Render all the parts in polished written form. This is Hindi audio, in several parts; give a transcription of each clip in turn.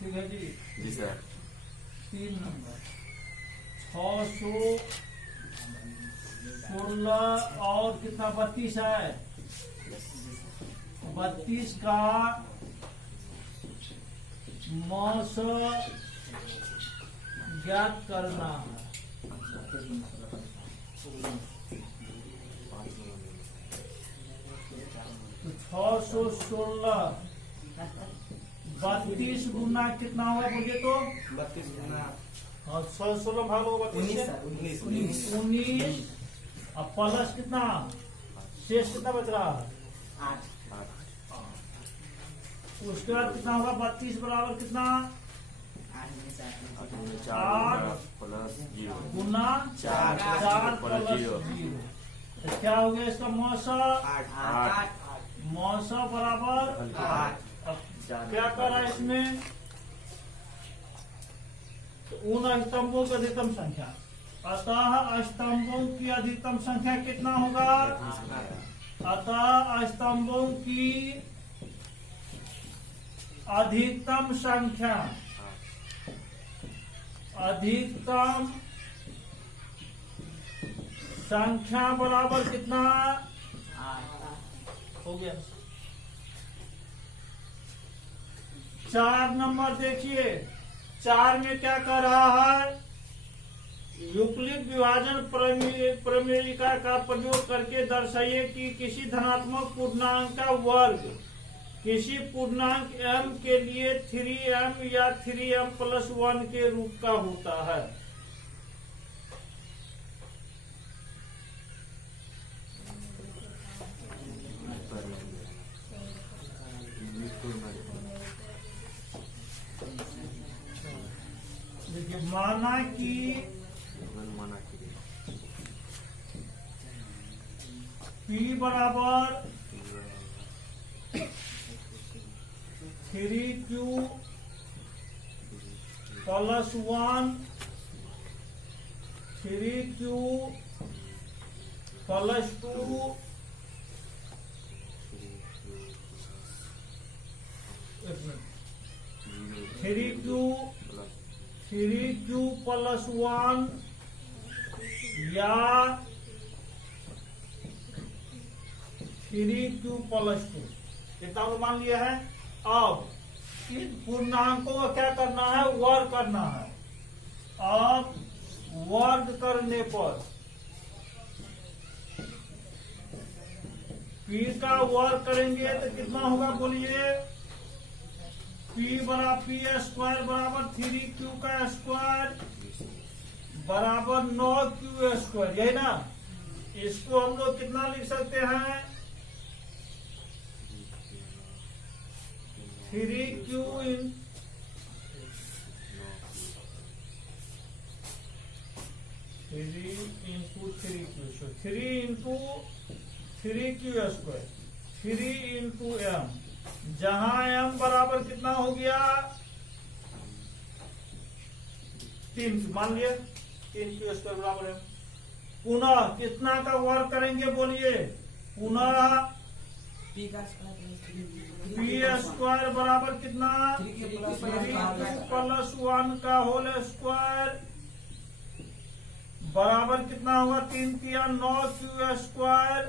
ठीक है जी। जी सर। 3 नंबर 616 और कितना 32 है। 32 का मौस ज्ञात करना है। तो 616 32 गुना कितना होगा बोलिए तो 32 गुना 616 भाग होगा 19 अब प्लस कितना शेष कितना बच रहा है 8 उसके बाद कितना होगा 32 बराबर कितना 4 प्लस 0 गुना 4 प्लस 0। तो क्या हो गया इसका मौसा 8 मौसा बराबर 8 अब क्या कर रहा है इसमें तो उन स्तंभों की अधिकतम संख्या। अतः स्तंभों की अधिकतम संख्या कितना होगा। अतः स्तंभों की अधिकतम संख्या बराबर कितना हो गया। 4 नंबर देखिए 4 में क्या कर रहा है यूक्लिड विभाजन प्रमेयिका का प्रयोग करके दर्शाइए कि किसी धनात्मक पूर्णांक का वर्ग किसी पूर्णांक m के लिए 3m या 3m+1 के रूप का होता है। देखिए माना कि P बराबर 3Q + 1 3Q + 2 3Q + 1 या 3Q + 2 इतना मान लिया है। अब इन पूर्णांकों को क्या करना है वर्ग करना है। अब वर्ग करने पर P का वर्ग करेंगे तो कितना होगा बोलिए P स्क्वायर बराबर 3Q का स्क्वायर बराबर 9Q स्क्वायर यही ना। इसको हम लोग कितना लिख सकते हैं 3Q इन 3 × 3Q स्क्वायर 3 × m जहां m बराबर कितना हो गया 3 मान लिया 3Q स्क्वायर बराबर है। पुनः कितना का वर्ग करेंगे बोलिए पुनः P का P स्क्वायर बराबर कितना 3Q + 1 का होल स्क्वायर बराबर कितना होगा 3 × 9Q स्क्वायर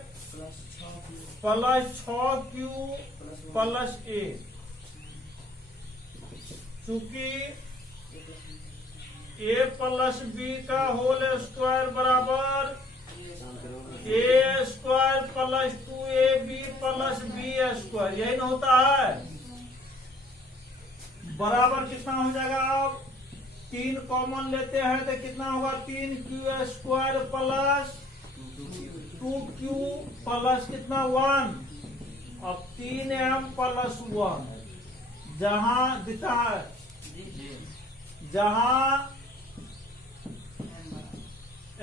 + 6Q + 1। चूंकि A + B का होल स्क्वायर बराबर A square + 2AB + B square यही ना होता है। बराबर कितना हो जाएगा अब 3 कॉमन लेते हैं तो कितना होगा 3Q स्क्वायर + 2Q + कितना 1। अब 3m + 1 जहां दिखा है जहां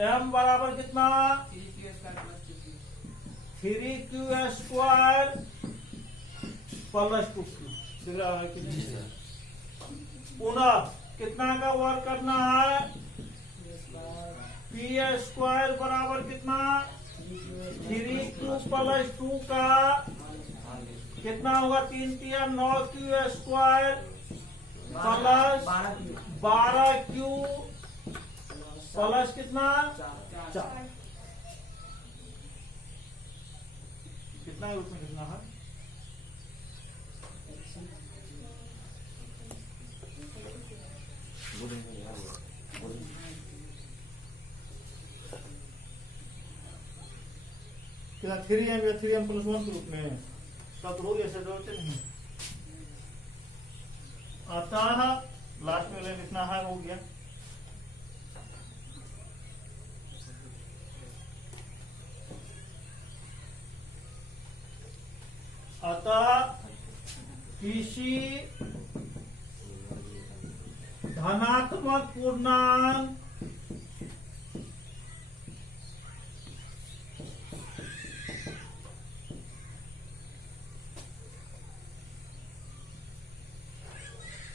m बराबर कितना 3Q स्क्वायर + 2Q दिख रहा है कि नहीं। पुनः कितना का वर्ग करना है P स्क्वायर बराबर कितना 3Q + 2 का कितना होगा 3 × 9Q square plus 12Q plus कितना 4 कितना रूप में कितना है कितना 3m या 3m प्लस 1 के रूप में तब हो गया ऐसा जरूरत नहीं अतः लास्ट में लिखना है हो गया अतः किसी धनात्मक पूर्णांक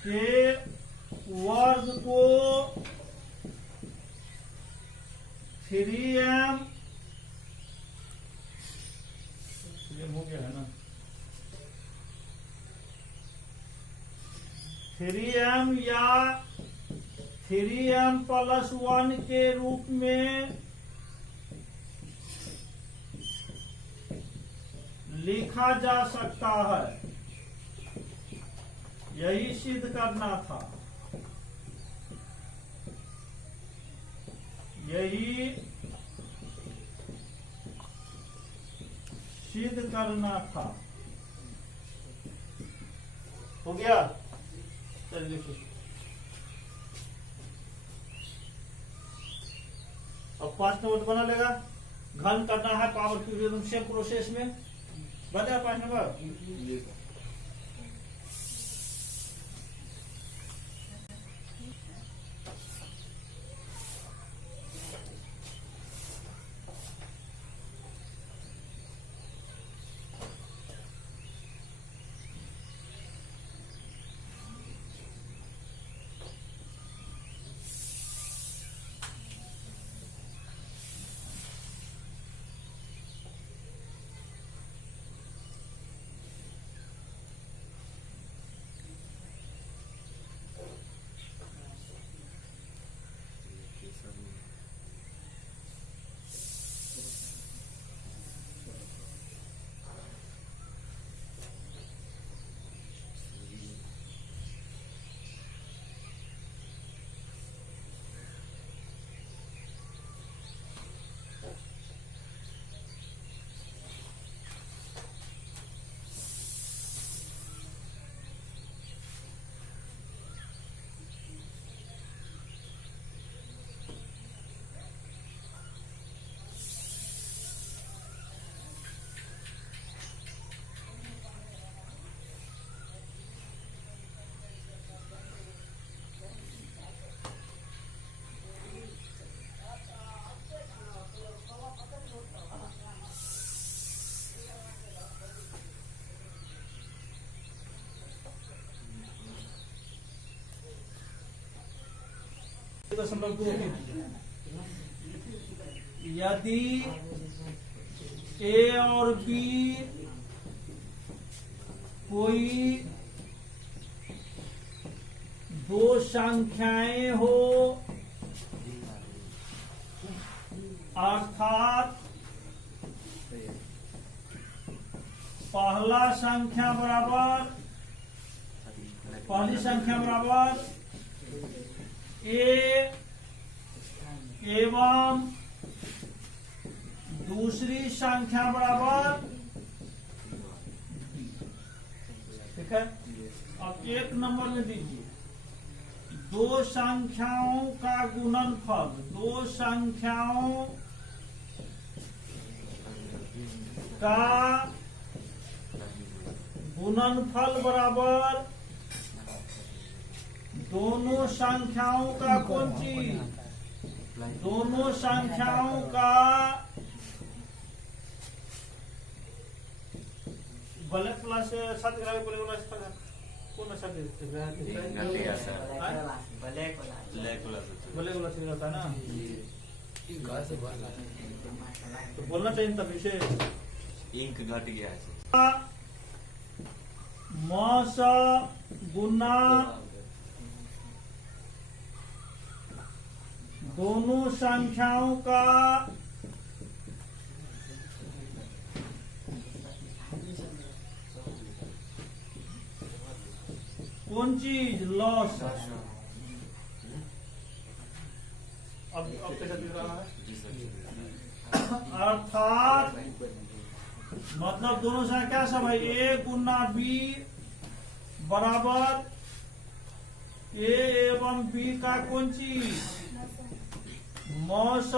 के वर्ग को 3m हो गया है ना 3m या 3m प्लस 1 के रूप में लिखा जा सकता है यही सिद्ध करना था यही सिद्ध करना था हो गया चलिए देखिए अब 5 नंबर बना लेगा घन करना है पावर क्यूब सेम प्रोसेस में बना 5 नंबर यदि ए और बी कोई दो संख्याएं हो अर्थात पहली संख्या बराबर ए एवं दूसरी संख्या बराबर ठीक है। अब 1 नंबर में दीजिए दो संख्याओं का गुणनफल दो संख्याओं का गुणनफल बराबर दोनों संख्याओं का कौन चीज दोनों संख्याओं का ब्लैक प्लस 7 ग्राम कौन सा ब्लैक था ना तो बोलना चाहिए तब इसे इंक घट गया है मौसा गुना दोनों संख्याओं का कौन चीज लॉस। अब कैसा दिख रहा है? अर्थात मतलब दोनों संख्या क्या सब है, ए गुना बी बराबर ए एवं बी का कौन चीज मौस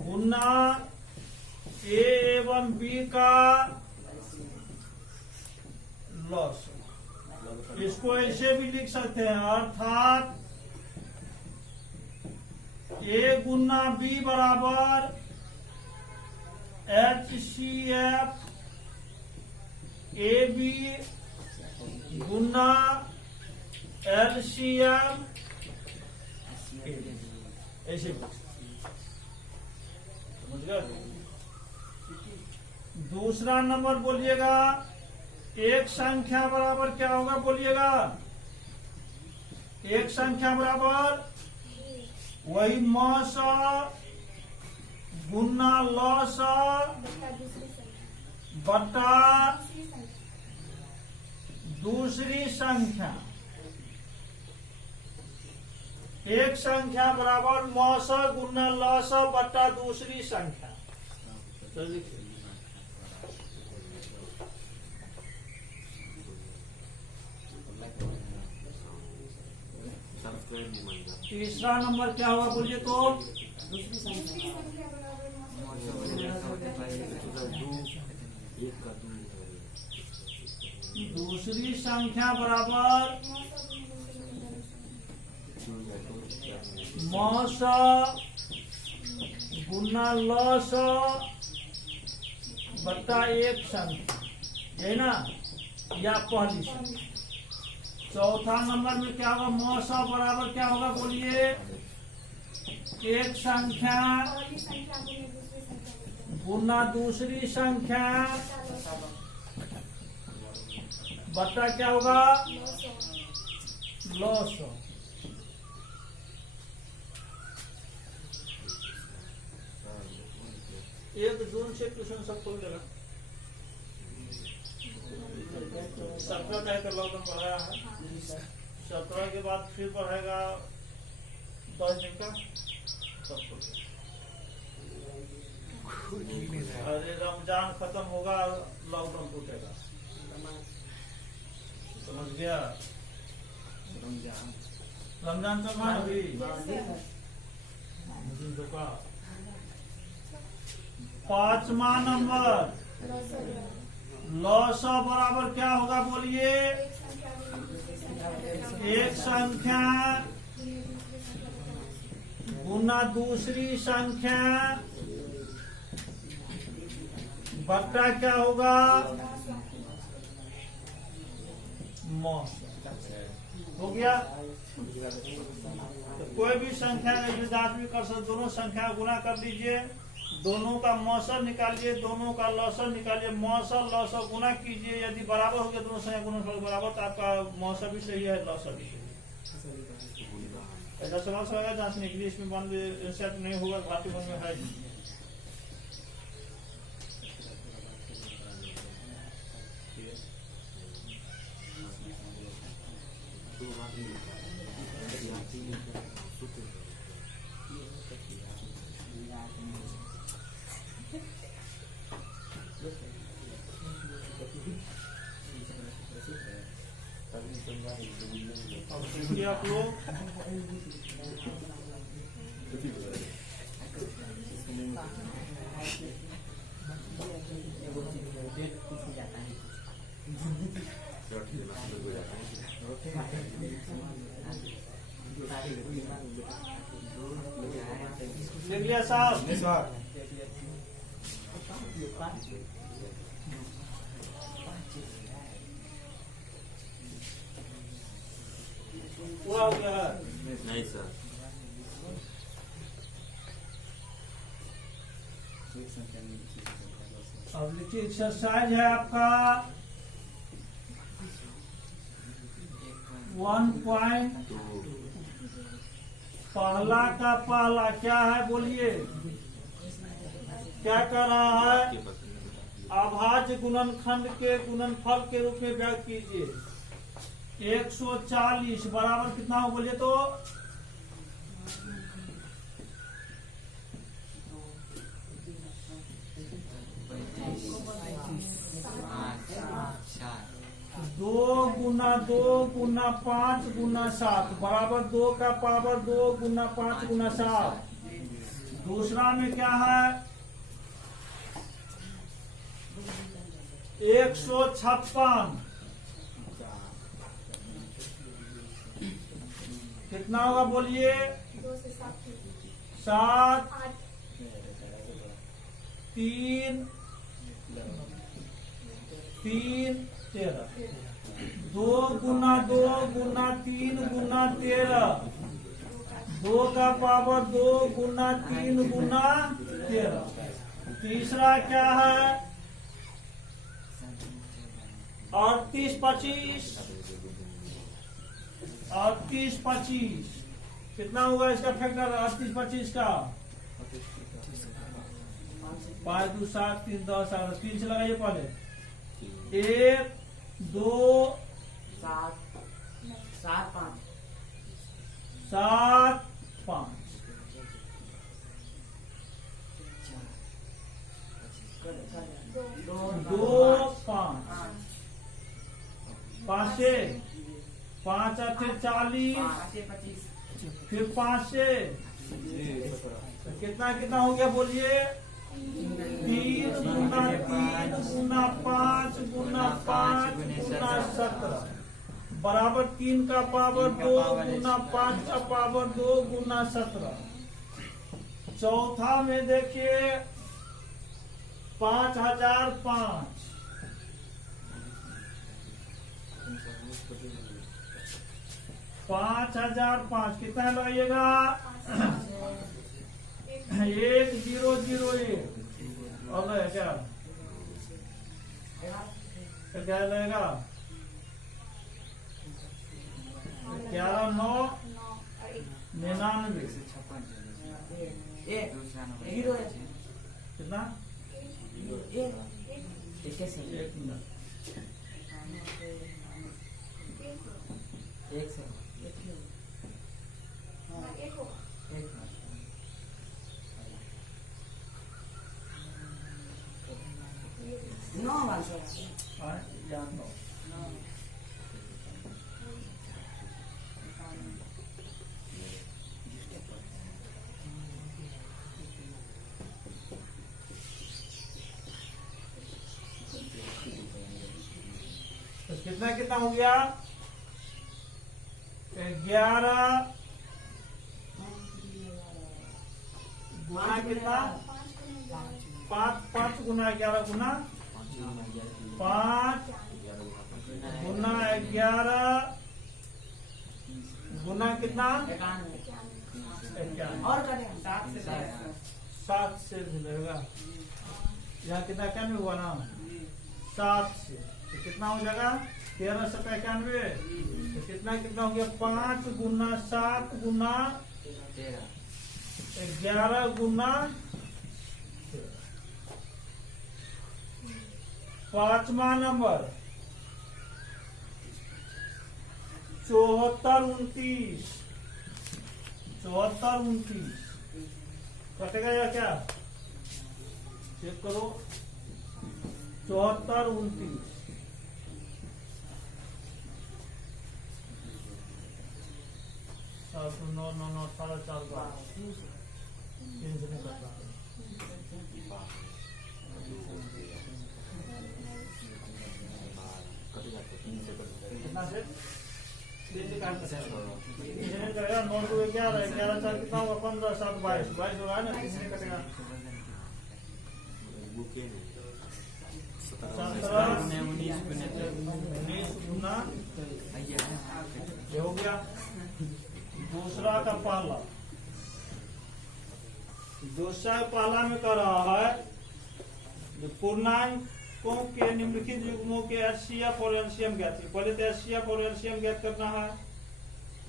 गुना ए एवं बी का लॉस। इसको ऐसे भी लिख सकते हैं, अर्थात ए गुना बी बराबर HCF AB गुना LCM ऐसे समझ गए। दूसरा नंबर बोलिएगा, एक संख्या बराबर क्या होगा बोलिएगा, एक संख्या बराबर वही मौस गुना लॉस बटा दूसरी संख्या। एक संख्या बराबर मौस गुना लॉस बटा दूसरी संख्या। तो लिखिए तीसरा नंबर क्या होगा बोलिए तो, दूसरी संख्या बराबर मौस गुना लॉस बटा एक संख्या, है ना, या पहली संख्या। चौथा नंबर में क्या होगा, मौस बराबर क्या होगा बोलिए, एक संख्या गुना दूसरी संख्या बटा क्या होगा लॉस। एक जून से ट्यूशन सब खोल देगा, 17 का तो लॉकडाउन बढ़ाया है, 17 के बाद फिर बढ़ेगा 10 दिन का सब खोल। अरे रमजान खत्म होगा लॉकडाउन टूटेगा, समझ गया। रमजान चल रहा है अभी तो का। पांचवा नंबर लॉस बराबर क्या होगा बोलिए, एक संख्या गुना दूसरी संख्या बट्टा क्या होगा मौस। हो गया। तो कोई भी संख्या का भी कर सकते, दोनों संख्या गुना कर लीजिए, दोनों का मौसर निकालिए, दोनों का लौसर निकालिए, मौसर लौसर गुना कीजिए, यदि बराबर हो गया दोनों संख्या गुना बराबर तो आपका मौसर भी सही है लौसर भी सही है। ऐसा सवाल होगा जहाँ से इंग्लिश में बन इंसर्ट नहीं होगा, भारतीय बन में है। अब देखिए आप लोग देख लिया साहब। पूरा हो गया है? नहीं सर। अब लिखिए एक्सरसाइज है आपका 1.2 पहला का पहला क्या है बोलिए, क्या कर रहा है? अभाज्य गुणनखंड के गुणनफल के रूप में व्यक्त कीजिए। 140 बराबर कितना हो बोलिए तो? दो गुना 5 गुना 7 बराबर 2 का पावर 2 गुना 5 गुना 7। दूसरा में क्या है? 156 कितना होगा बोलिए? 7 3 3 13 2 गुना 3 गुना 13 2 का पावर 2 गुना 3 गुना 13। तीसरा क्या है? 38 25 38 25 कितना होगा इसका फैक्टर? 38 25 का 5 2 7 3 10 3 से लगाइए पहले। 1 2 7 5 7 5 2 5 5 से 5 8 40 फिर 5 से कितना कितना हो गया बोलिए? 3 गुना 5 गुना 17 बराबर 3 का पावर 2 गुना 5 का पावर 2 गुना 17। चौथा में देखिए 5005 5005 कितना लगाइएगा? 1001 और क्या क्या लगेगा? 11 9 99 कितना? 1 मिनट 9 या 9 तो कितना कितना हो गया? 11 गुना कितना? 5 गुना 11 गुना 5 गुना 11 गुना कितना? 91 और करें 7 से 7 से मिलेगा। यहाँ कितना क्या में हुआ ना? 7 से तो कितना हो जाएगा? 13 से 91 तो कितना कितना हो गया? 5 गुना 7 गुना 11 गुना 5वां नंबर 74 29 74 29 कटेगा या क्या? चेक करो। 74 29 7 9 9 9 18 4 3 से नहीं कटता। कितना से? 3 से काट करेगा। 9 2 11 11 4 कितना होगा? 15 7 22 22 होगा ना? 3 से कटेगा। 17 19 गुना ये हो गया। दूसरा का पहला में कर रहा है जो पूर्णांकों के निम्नलिखित युग्मों के HCF और LCM ज्ञात है। पहले तो HCF और LCM ज्ञात करना है।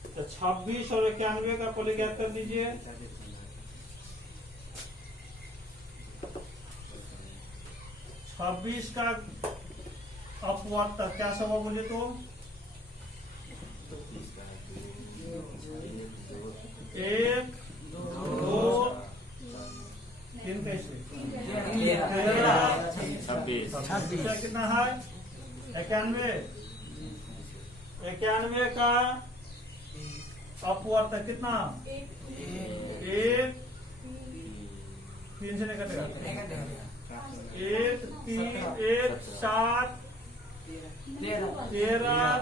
तो 26 और 91 का पहले ज्ञात कर दीजिए। 26 का अपवर्त क्या सब बोले तो एक दो तीन कैसे 13 कितना है 91 का अपवर्त कितना एक तीन से नहीं कटेगा एक 7 13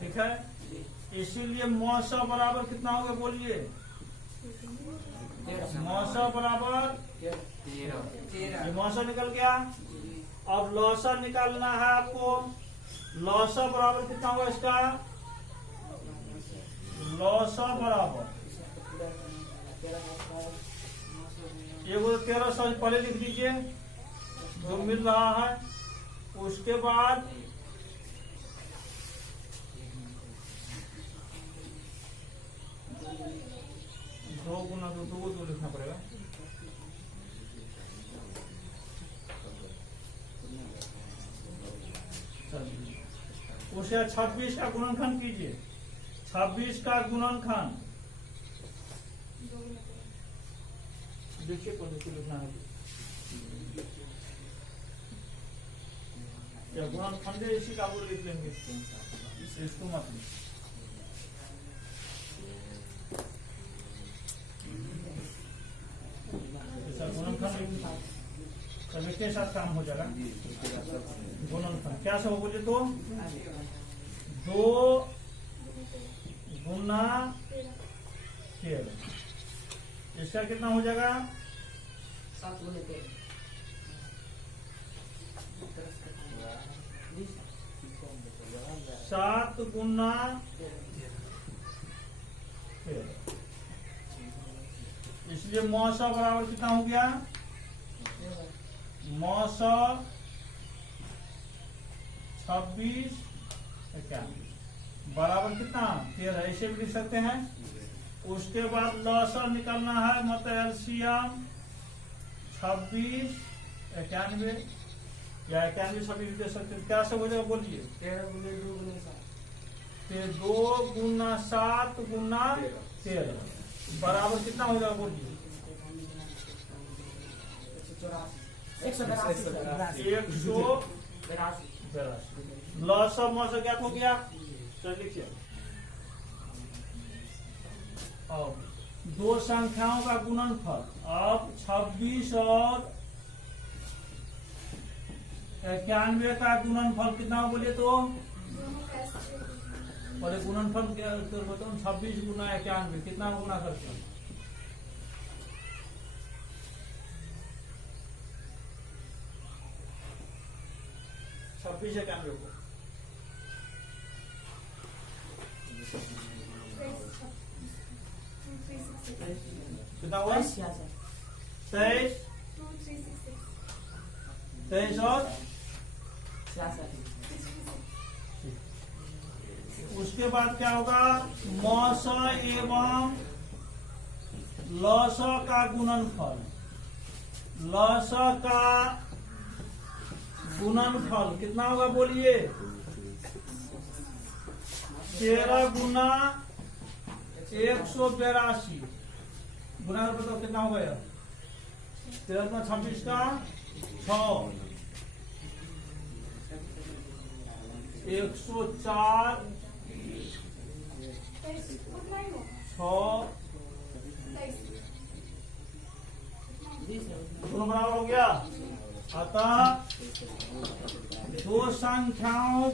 ठीक है। इसीलिए मौसा बराबर कितना होगा बोलिए मौसा बराबर ये मौसा निकल गया। अब लौसा निकालना है आपको। लौसा बराबर कितना होगा इसका लौसा बराबर ये वो 1300 पहले लिख दीजिए जो मिल रहा है। उसके बाद दो गुना दो लिखना पड़ेगा। उसे 26 का गुणनखंड कीजिए। 26 का गुणनखंड देखिए कौन सी लिखना है या गुणनखंड इसी का वो लिख लेंगे इसको मत गुणनखंड सभी के साथ काम हो जाएगा। गुणनखंड क्या सब बोले तो 2 गुना 13 इसका कितना हो जाएगा 7 गुना 13। इसलिए मौसा बराबर कितना हो गया मौसा 26 बराबर कितना 13 ऐसे भी लिख सकते हैं। उसके बाद लौसा निकालना है मतलब एलसीएम 26 91 या 91 सभी दे सकते हैं। क्या सब हो जाएगा बोलिए 2 गुना 7 गुना 13 बराबर कितना हो जाएगा बोलिए 182। लॉस ऑफ मौसा क्या हो गया चलिए लिखिए। अब दो संख्याओं का गुणनफल अब 26 और 91 का गुणनफल कितना बोले तो पहले गुणनफल क्या बताओ 26 गुना 91 कितना गुना करते हैं 26 91 को कितना हुआ 23 और उसके बाद क्या होगा मौसा एवं लौसा का गुणनफल। लौसा का गुणनफल कितना होगा बोलिए 13 गुना 182 गुना बताओ कितना हो गया 13 गुना 26 का 6 104 दोनों बराबर हो गया। अतः दो संख्याओं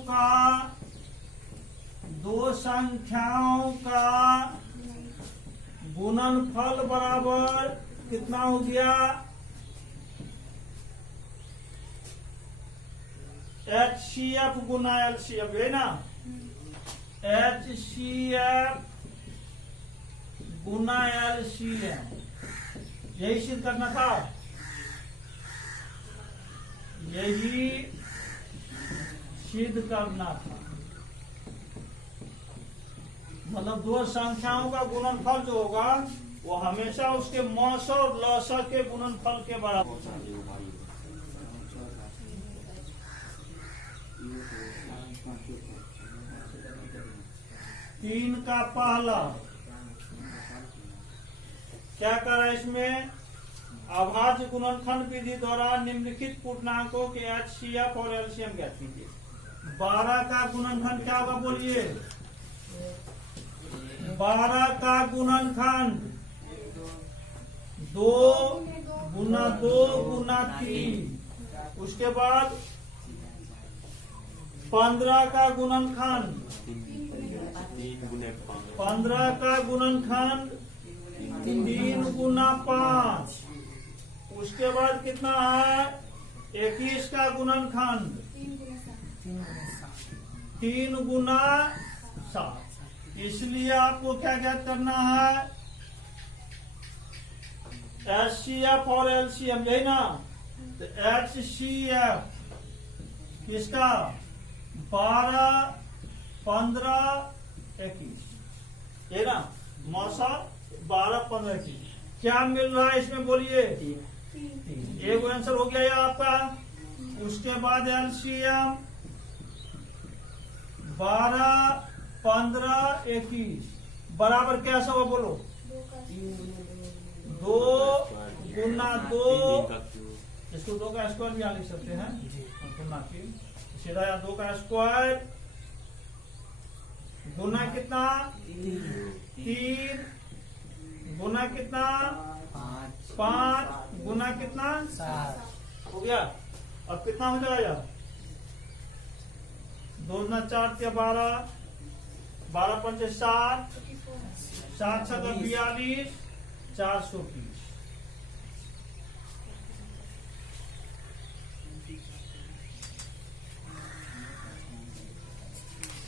का गुणनफल बराबर कितना हो गया HCF गुना LCF है ना HCF गुना LCM यही सिद्ध करना था। यही सिद्ध करना था। मतलब दो संख्याओं का गुणनफल जो होगा वो हमेशा उसके मौस और लस के गुणनफल के बराबर होता है। तीन का पहला क्या करा इसमें, अभाज्य गुणनखंड विधि द्वारा निम्नलिखित पूर्णांकों के HCF और LCM ज्ञात कीजिए। 12 का गुणनखंड क्या होगा बोलिए, 12 का गुणनखंड 2 गुना 2 गुना 3। उसके बाद 15 का गुणनखंड 15 का गुणनखंड 3 गुना 5। उसके बाद कितना है, 21 का गुणनखंड 3 गुना 7। इसलिए आपको क्या ज्ञात करना है, HCF और LCM, यही ना। तो HCF किसका, 12 15 21, ये ना, मौसा 12 15 21। क्या मिल रहा है इसमें बोलिए, 3। एक आंसर हो गया ये आपका। उसके बाद LCM 12 15 21 बराबर कैसा हो बोलो, 2 गुना 2, इसको 2 का स्क्वायर भी लिख सकते हैं, गुना 3 सीधा, या 2 का स्क्वायर गुना कितना 3 गुना कितना 5 गुना कितना 7 हो गया। अब कितना हो जाएगा, 2 गुना 4 के 12, 12 पंचे 7, 7 छः 42, 420।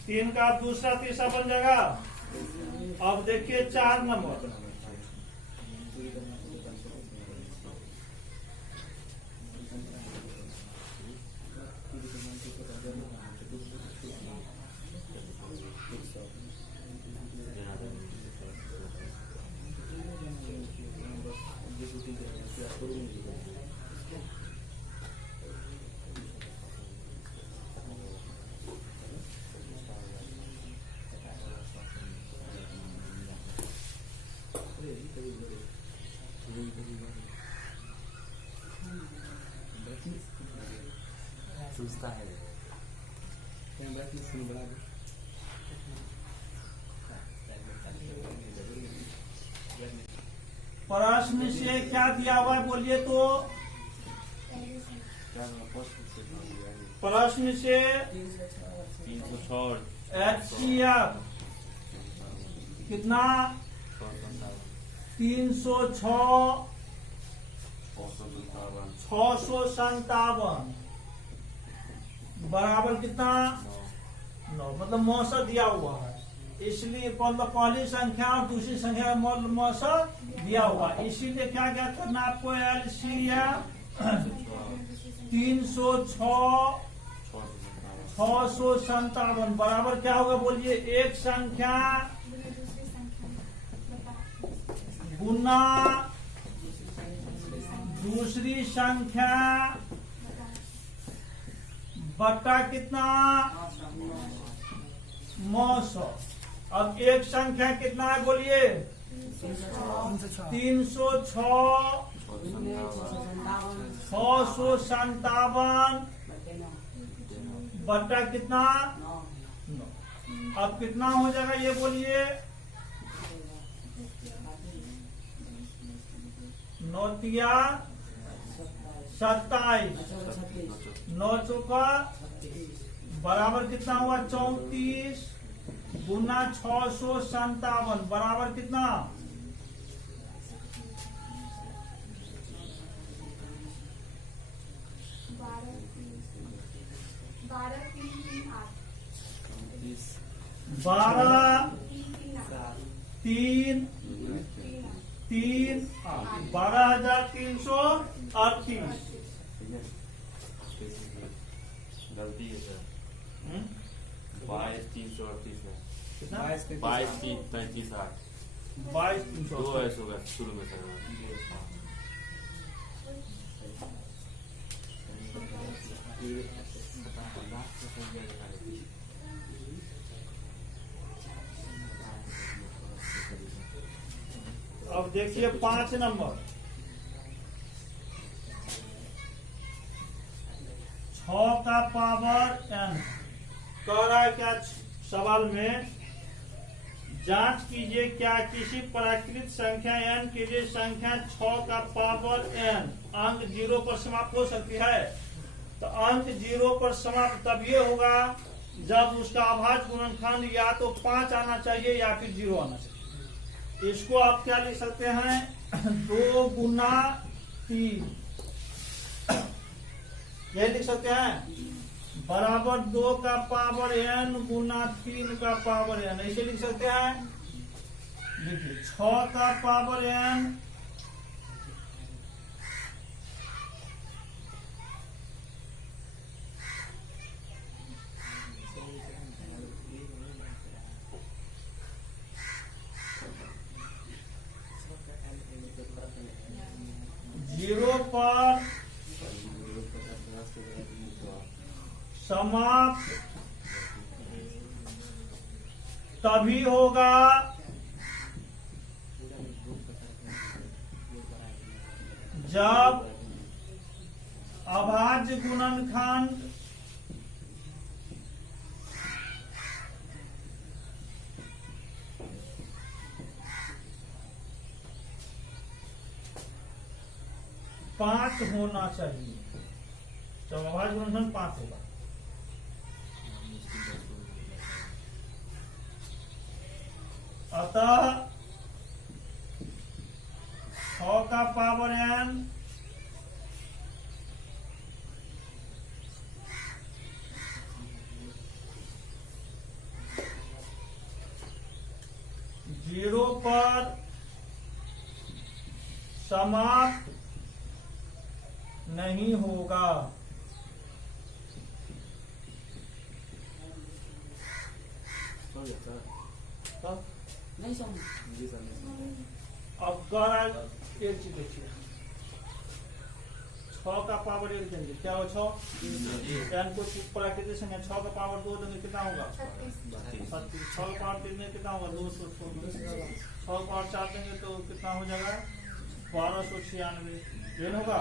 तीन का दूसरा तीसरा बन जाएगा। अब देखिए 4 नंबर, चूसता है। प्रश्न से क्या दिया हुआ है बोलिए तो, प्रश्न से 306 HCF कितना 306 657 बराबर कितना 9, मतलब मौसम दिया हुआ है। इसलिए मतलब पहली संख्या और दूसरी संख्या का मौसम दिया हुआ, इसीलिए क्या क्या करना आपको, LCM 306 657 बराबर क्या होगा बोलिए, एक संख्या गुना दूसरी संख्या बटा कितना मौसम। अब एक संख्या कितना है बोलिए, 306 657 बटा कितना 9। अब कितना हो जाएगा ये बोलिए, 9 तिया 27, 9 चौका बराबर कितना हुआ 34 गुना 657 बराबर कितना 12 3 3 12,338। गलती है सर, 22 338 है। कितना? 22 की 35 8 22 300 दो ऐसे होगा शुरू में सर। अब देखिए 5 नंबर 6 का पावर n कह रहा है क्या सवाल में, जांच कीजिए क्या किसी प्राकृत संख्या n के लिए संख्या 6 का पावर n अंक 0 पर समाप्त हो सकती है। तो अंक 0 पर समाप्त तब ये होगा जब उसका अभाज्य गुणनखंड या तो 5 आना चाहिए या फिर 0 आना चाहिए। इसको आप क्या लिख सकते हैं 2 गुना 3, ये लिख सकते हैं बराबर 2 का पावर n गुना 3 का पावर n, ऐसे लिख सकते हैं। देखिए 6 का पावर n जीरो पर समाप्त तभी होगा जब अभाज्य गुणनखंड पांच होना चाहिए। जब अभाज्य गुणनखंड 5 होगा। अतः 6 का पावर n जीरो पर समाप्त नहीं होगा। नहीं समझ। अब एक चीज देखिए 6 का पावर 1 देंगे क्या हो 6 n को प्राकृतिक संख्या 6 का पावर 2 देंगे कितना होगा 36। 6 का पावर 3 देंगे कितना होगा 216। 6 का पावर 4 देंगे तो कितना हो जाएगा 1296। ये होगा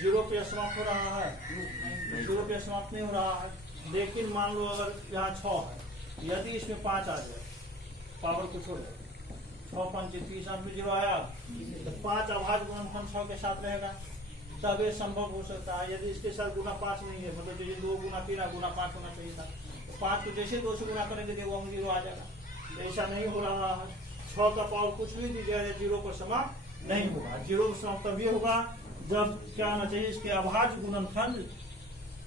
0 पे समाप्त हो रहा है, 0 पे समाप्त नहीं हो रहा है। लेकिन मान लो अगर यहाँ 6 है, यदि इसमें 5 आ जाए पावर को छोड़ 6 5 30 में 0 आया तो 5 अभाज्य गुणनखंड 6 के साथ रहेगा, तब ये संभव हो सकता है। यदि इसके साथ गुना 5 नहीं है, मतलब जैसे 2 गुना 3 गुना 5 होना चाहिए था, तो 5 को जैसे 2 से गुना करेंगे देखो हम 0 आ जाएगा। तो ऐसा नहीं हो रहा है। 6 का पावर कुछ भी दीजिए 0 पर समाप्त नहीं होगा। 0 पर समाप्त तभी होगा जब क्या आना चाहिए इसके अभाज्य गुणनखंड,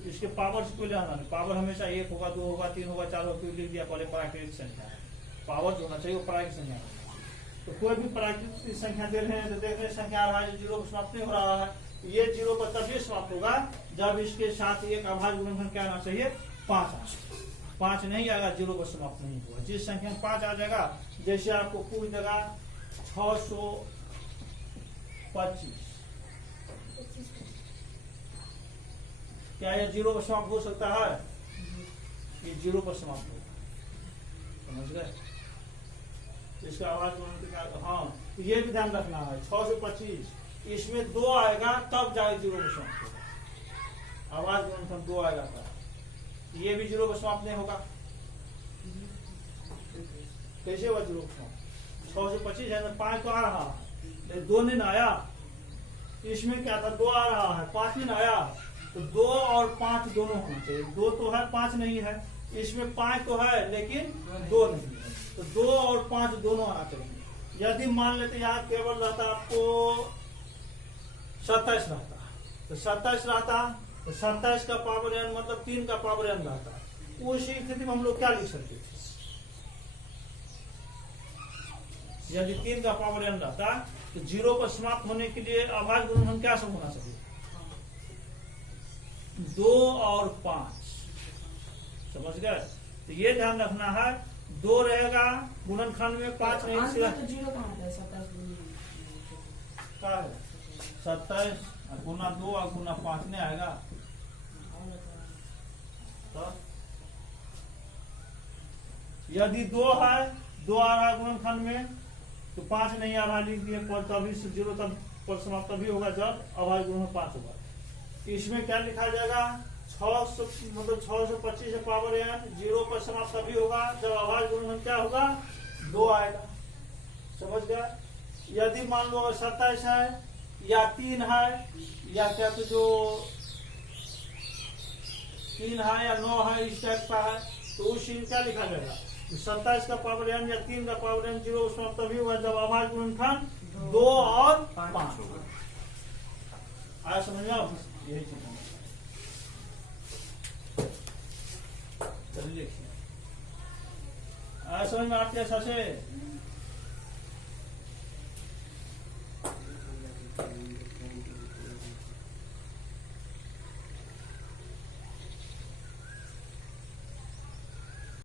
इसके पावर से पहले आना नहीं। पावर हमेशा 1 होगा 2 होगा 3 होगा 4 होगा, लिख दिया पहले प्राकृतिक संख्या है। पावर जो होना चाहिए वो प्राकृतिक संख्या है। तो कोई भी प्राकृतिक संख्या दे रहे हैं तो देख रहे हैं संख्या अभाज्य 0 पर समाप्त नहीं हो रहा है। ये 0 पर तभी समाप्त होगा जब इसके साथ एक अभाज्य गुणनखंड क्या आना चाहिए 5 आना चाहिए। 5 नहीं आएगा 0 पर समाप्त नहीं होगा। जिस संख्या में 5 आ जाएगा, जैसे आपको पूरी जगह 625, क्या यह 0 पर समाप्त हो सकता है? ये 0 पर समाप्त होगा, समझ गए? इसका आवाज हाँ, तो ये भी ध्यान रखना है 625 इसमें 2 आएगा तब जाए 0 पर समाप्त होगा। आवाज गुणनखंड 2 आएगा तब, ये भी 0 पर समाप्त नहीं होगा। कैसे हुआ 0 पर समाप्त? 625 है, 5 तो आ रहा है, 2 नहीं आया। इसमें क्या था 2 आ रहा है, 5 नहीं आया, तो 2 और 5 दोनों होना चाहिए। 2 तो है 5 नहीं है, इसमें 5 तो है लेकिन 2 नहीं है, तो 2 और 5 दोनों आना चाहिए। यदि मान लेते यहाँ केवल रहता आपको 27 रहता, तो 27 रहता तो 27 का पावर n मतलब 3 का पावर n रहता। उसी स्थिति में हम लोग क्या लिख सकते थे? यदि 3 का पावर n रहता तो 0 पर समाप्त होने के लिए अभाज्य गुणनखंड क्या सब होना चाहिए 2 और 5, समझ गए? तो ये ध्यान रखना है 2 रहेगा गुणनखंड में 5 नहीं अंत सिर्फ में तो जीरो कहाँ आता है 27 का है 27 गुना 2 और गुना 5 नहीं आएगा तो यदि 2 है 2 आ रहा है गुणनखंड में तो 5 नहीं आ रहा लिख दिए पर तभी से 0 तब पर समाप्त तभी होगा जब अभाज्य गुणन 5 होगा। इसमें क्या लिखा जाएगा 600 मतलब 625 से पावर n 0 पर समाप्त तभी होगा जब अभाज्य गुणन क्या होगा 2 आएगा। समझ गया। यदि मान लो अगर 27 है या 3 है या क्या तो जो 3 है या 9 है इस टाइप का है तो उस चीज क्या लिखा जाएगा 27 का पावर n या 3 का पावर n 0 उसमें तभी होगा जब अभाज्य गुणनखंड 2 और 5 होगा। आया समझ में आओ यही चीज है। चलिए लिखिए आया समझ में आती है ऐसा से